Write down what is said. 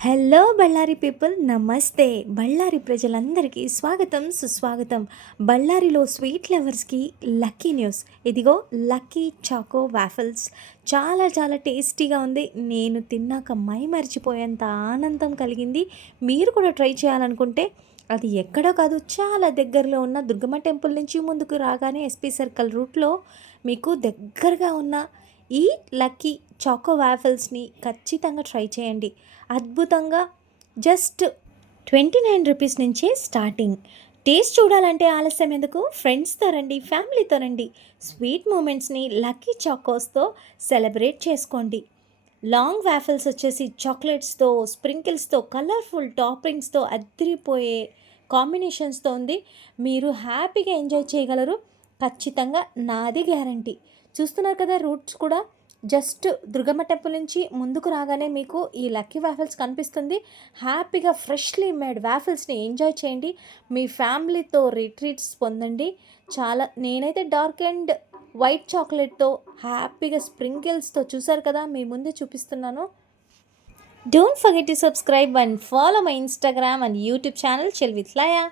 Hello Ballari people, నమస్తే. బళ్ళారి ప్రజలందరికీ స్వాగతం, సుస్వాగతం. బళ్ళారిలో స్వీట్ లవర్స్కి లక్కీ న్యూస్. ఇదిగో లక్కీ చాకో వాఫల్స్. చాలా చాలా టేస్టీగా ఉంది. నేను తిన్నాక మరిచిపోయేంత ఆనందం కలిగింది. మీరు కూడా ట్రై చేయాలనుకుంటే అది ఎక్కడో కాదు, చాలా దగ్గరలో ఉన్న దుర్గమ్మ టెంపుల్ నుంచి ముందుకు రాగానే ఎస్పీ సర్కిల్ రూట్లో మీకు దగ్గరగా ఉన్న ఈ లక్కీ చాకో వాఫల్స్ని ఖచ్చితంగా ట్రై చేయండి. అద్భుతంగా జస్ట్ 29 రూపీస్ నుంచే స్టార్టింగ్. టేస్ట్ చూడాలంటే ఆలస్యం ఎందుకు? ఫ్రెండ్స్తో రండి, ఫ్యామిలీతో రండి. స్వీట్ మూమెంట్స్ని లక్కీ చాకోస్తో సెలబ్రేట్ చేసుకోండి. లాంగ్ వాఫల్స్ వచ్చేసి చాక్లెట్స్తో, స్ప్రింకిల్స్తో, కలర్ఫుల్ టాపింగ్స్తో అదిరిపోయే కాంబినేషన్స్తో ఉంది. మీరు హ్యాపీగా ఎంజాయ్ చేయగలరు. ఖచ్చితంగా నాది గ్యారంటీ. చూస్తున్నారు కదా, రూట్స్ కూడా జస్ట్ దుర్గమ్మ టెంపుల్ నుంచి ముందుకు రాగానే మీకు ఈ లక్కీ వాఫల్స్ కనిపిస్తుంది. హ్యాపీగా ఫ్రెష్లీ మేడ్ వాఫల్స్ని ఎంజాయ్ చేయండి. మీ ఫ్యామిలీతో రిట్రీట్స్ పొందండి. చాలా నేనైతే డార్క్ అండ్ వైట్ చాక్లెట్తో హ్యాపీగా స్ప్రింకిల్స్తో చూసారు కదా, మీ ముందే చూపిస్తున్నాను. Don't forget to subscribe and follow my Instagram and YouTube channel chill with Laya.